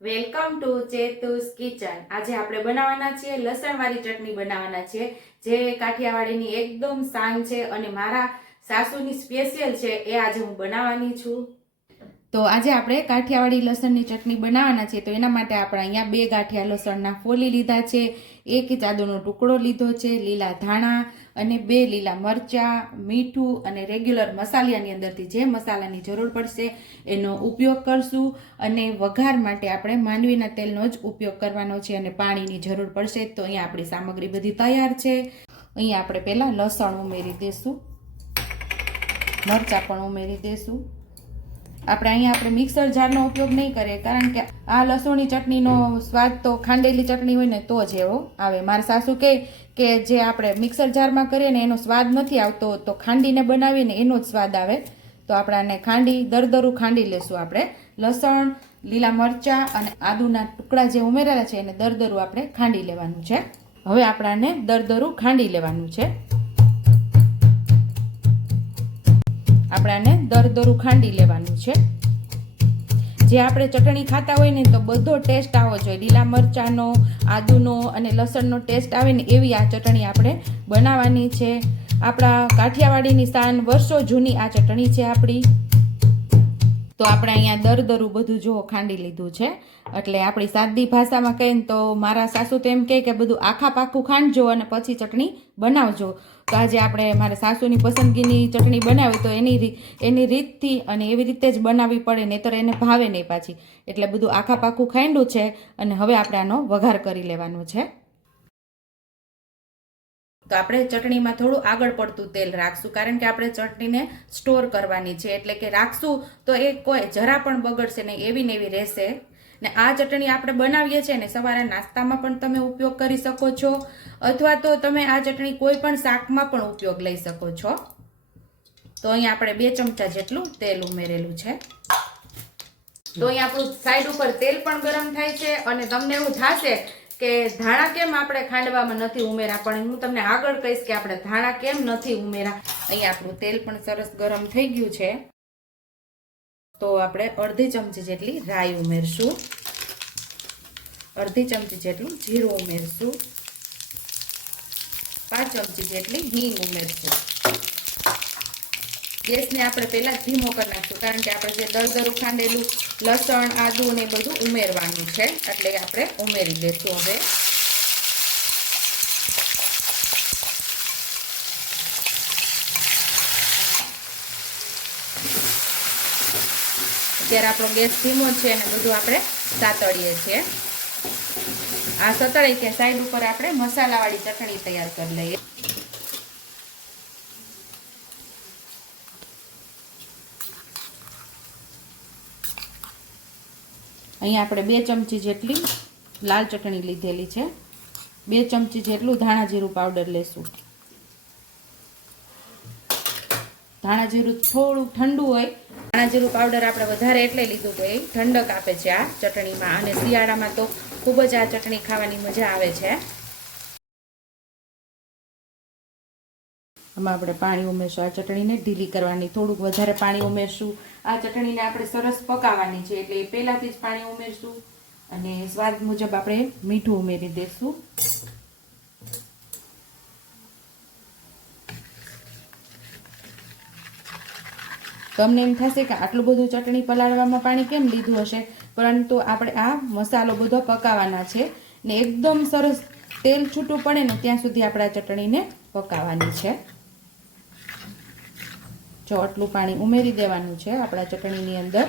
Welcome to ચેતુસ kitchen. આજે આપણે બનાવવાના છીએ લસણવાળી ચટણી બનાવવાના છીએ જે કાઠિયાવાડીની એકદમ શાન છે અને મારા સાસુની સ્પેશિયલ છે, એ આજે હું બનાવવાની છું. તો આજે આપણે કાઠિયાવાડી લસણની ચટણી બનાવવાના છે. તો એના માટે આપણે અહીંયા બે ગાંઠિયા લસણના ફોલી લીધા છે. એક ચાદરનો ટુકડો લીધો છે, લીલા ધાણા અને બે લીલા મરચાં, મીઠું અને રેગ્યુલર મસાલાની અંદરથી જે મસાલાની જરૂર પડશે એનો ઉપયોગ કરશું. અને વઘાર માટે આપણે માંડવીના તેલનો જ ઉપયોગ કરવાનો છે અને પાણીની જરૂર પડશે. તો અહીંયા આપણી સામગ્રી બધી તૈયાર છે. અહીંયા આપણે પહેલાં લસણ ઉમેરી દઈશું મરચાં પણ ઉમેરી દઈશું આપણે અહીંયા આપણે મિક્સર જારનો ઉપયોગ નહીં કરીએ, કારણ કે આ લસણની ચટણીનો સ્વાદ તો ખાંડેલી ચટણી હોય ને તો જ એવો આવે. મારા સાસુ કહે કે જે આપણે મિક્સર જારમાં કરીએ ને એનો સ્વાદ નથી આવતો, તો ખાંડીને બનાવીને એનો જ સ્વાદ આવે. તો આપણાને ખાંડી, દરદરું ખાંડી લેશું આપણે. લસણ, લીલા મરચાં અને આદુના ટુકડા જે ઉમેરેલા છે એને દરદરું આપણે ખાંડી લેવાનું છે. હવે આપણાને દરદરું ખાંડી લેવાનું છે. આપણે આને દરદરું ખાંડી લેવાનું છે. જે આપણે ચટણી ખાતા હોય ને તો બધો ટેસ્ટ આવવો જોઈએ. લીલા મરચાંનો, આદુનો અને લસણનો ટેસ્ટ આવે ને એવી આ ચટણી આપણે બનાવવાની છે. આપણા કાઠિયાવાડીની શાન વર્ષો જૂની આ ચટણી છે આપણી. તો આપણે અહીંયા દરદરું બધું જો ખાંડી લીધું છે. એટલે આપણી સાદી ભાષામાં કહીએ ને તો મારા સાસુ તો એમ કહે કે બધું આખા પાખું ખાંડજો અને પછી ચટણી બનાવજો. તો આજે આપણે મારા સાસુની પસંદગીની ચટણી બનાવી, તો એની એની રીતથી અને એવી રીતે જ બનાવવી પડે, નહીતર એને ભાવે નહીં પાછી. એટલે બધું આખા પાખું ખાંડું છે અને હવે આપણે આનો વઘાર કરી લેવાનો છે. તો આપણે ચટણીમાં થોડું આગળ પડતું તેલ રાખશું. કારણ કે આપણે ચટણીને સ્ટોર કરવાની છે. એટલે કે રાખશું તો એ કોઈ જરા પણ બગડશે નહીં, એવી ને એવી રહેશે. ને આ ચટણી આપણે બનાવીએ છીએ ને સવારે નાસ્તામાં પણ તમે ઉપયોગ કરી શકો છો. અથવા તો તમે આ ચટણી કોઈ પણ શાકમાં પણ ઉપયોગ લઈ શકો છો. તો અહીંયા આપણે બે ચમચા જેટલું તેલ ઉમેરેલું છે. તો અહીંયા આપણું સાઈડ ઉપર તેલ પણ ગરમ થાય છે અને તમને એવું થશે કે ધાણા કેમ આપણે ખાંડવામાં નથી ઉમેરા? પણ હું તમને આગળ કહીશ કે આપણે ધાણા કેમ નથી ઉમેરા? અહીંયા આપણું તેલ પણ સરસ ગરમ થઈ ગયું છે. તો આપણે અડધી ચમચી જેટલી રાઈ ઉમેરશું. અડધી ચમચી જેટલું જીરું ઉમેરશું. પાંચ ચમચી જેટલી હિંગ ઉમેરશું. ગેસને આપણે પહેલાં ધીમો કરી નાખશું, કારણ કે આપણે જે દરદરું ખાંડેલું લસણ, આદુ ને બધું ઉમેરવાનું છે, એટલે આપણે ઉમેરી દઈશું હવે. અત્યારે આપણો ગેસ ધીમો છે અને બધું આપણે સાતળીએ છીએ. આ સતળાઈ ત્યાં સાઈડ ઉપર આપણે મસાલાવાળી ચટણી તૈયાર કરી લઈએ. અહીંયા આપણે બે ચમચી જેટલી લાલ ચટણી લીધેલી છે. બે ચમચી જેટલું ધાણા જીરું પાવડર લેશું. ધાણા જીરું થોડું ઠંડુ હોય, ધાણા જીરું પાવડર આપણે વધારે એટલે લીધું કે ઠંડક આપે છે આ ચટણીમાં. અને શિયાળામાં તો ખૂબ જ આ ચટણી ખાવાની મજા આવે છે. આમાં આપણે પાણી ઉમેરશું. આ ચટણીને ઢીલી કરવાની, થોડુંક વધારે પાણી ઉમેરશું. આ ચટણીને આપણે સરસ પકાવવાની છે, એટલે પહેલાંથી જ પાણી ઉમેરશું. અને સ્વાદ મુજબ આપણે મીઠું ઉમેરી દઈશું તમને એમ થશે કે આટલું બધું ચટણી પલાળવામાં પાણી કેમ લીધું હશે? પરંતુ આપણે આ મસાલો બધો પકાવવાના છે ને એકદમ સરસ તેલ છૂટું પડે ને ત્યાં સુધી આપણે આ ચટણીને પકાવવાની છે. જો આટલું પાણી ઉમેરી દેવાનું છે આપણા ચટણીની અંદર,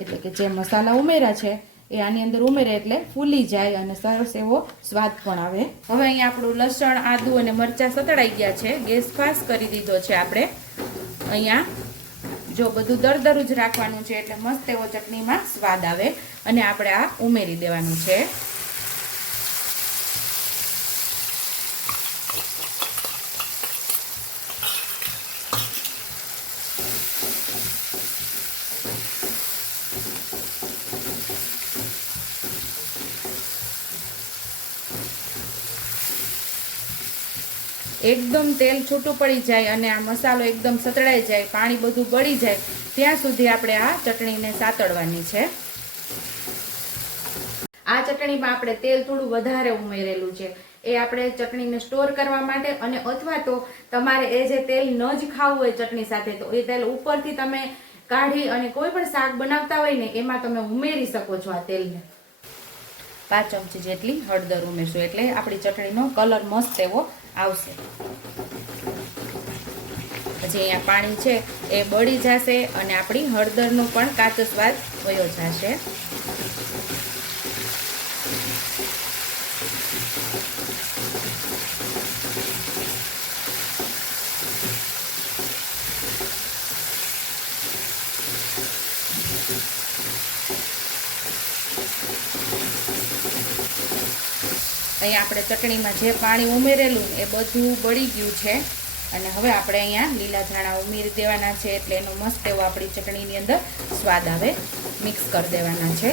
એટલે કે જે મસાલા ઉમેર્યા છે, એ આની અંદર ઉમેરે એટલે ફૂલી જાય અને સરસ એવો સ્વાદ પણ આવે. હવે અહીંયા આપણું લસણ, આદુ અને મરચાં સતળાઈ ગયા છે. ગેસ ફાસ્ટ કરી દીધો છે આપણે. અહીંયા જો બધું દરદરું જ રાખવાનું છે એટલે મસ્ત એવો ચટણીમાં સ્વાદ આવે અને આપણે આ ઉમેરી દેવાનું છે. એકદમ તેલ છૂટું પડી જાય અને આ મસાલો એકદમ સતળાઈ જાય, પાણી બધું બળી જાય, ત્યાં સુધી આપણે આ ચટણીને સાતળવાની છે. આ ચટણીમાં આપણે તેલ થોડું વધારે ઉમેરેલું છે. એ આપણે ચટણીને સ્ટોર કરવા માટે અને અથવા તો તમારે એ જે તેલ ન જ ખાવું હોય ચટણી સાથે, તો એ તેલ ઉપરથી તમે કાઢી અને કોઈ પણ શાક બનાવતા હોય ને, એમાં તમે ઉમેરી શકો છો આ તેલને. પાંચ ચમચી જેટલી હળદર ઉમેરશું. એટલે આપણી ચટણીનો કલર મસ્ત એવો આવશે. પછી અહીંયા પાણી છે એ બળી જશે અને આપણી હળદરનો પણ કાચો સ્વાદ વયો જશે. અહીંયા આપણે ચટણીમાં જે પાણી ઉમેરેલું એ બધું બળી ગયું છે. અને હવે આપણે અહીંયા લીલા ધાણા ઉમેરી દેવાના છે એટલે એનો મસ્ત એવો આપણી ચટણીની અંદર સ્વાદ આવે, મિક્સ કરી દેવાના છે.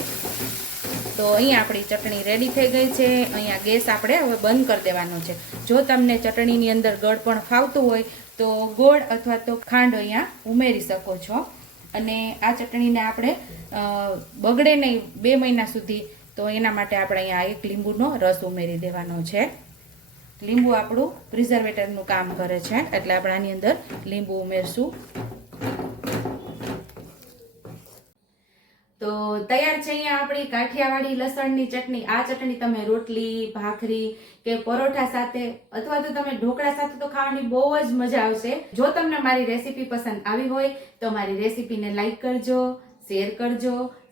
તો અહીંયા આપણી ચટણી રેડી થઈ ગઈ છે. અહીંયા ગેસ આપણે હવે બંધ કરી દેવાનો છે. જો તમને ચટણીની અંદર ગળ પણ ફાવતું હોય તો ગોળ અથવા તો ખાંડ અહીંયા ઉમેરી શકો છો. અને આ ચટણીને આપણે બગડે નહીં બે મહિના સુધી તો એના માટે આપણે અહીંયા એક લીંબુનો રસ ઉમેરી દેવાનો છે. લીંબુ આપણું પ્રિઝર્વેટરનું કામ કરે છે. એટલે આપણે આની અંદર લીંબુ ઉમેરશું. તો તૈયાર છે અહીંયા આપણી કાઠિયાવાડી લસણની ચટણી. આ ચટણી તમે રોટલી, ભાખરી કે પરોઠા સાથે અથવા તો તમે ઢોકળા સાથે તો ખાવાની બહુ જ મજા આવશે. જો તમને મારી રેસીપી પસંદ આવી હોય તો મારી રેસીપીને લાઈક કરજો, શેર કરજો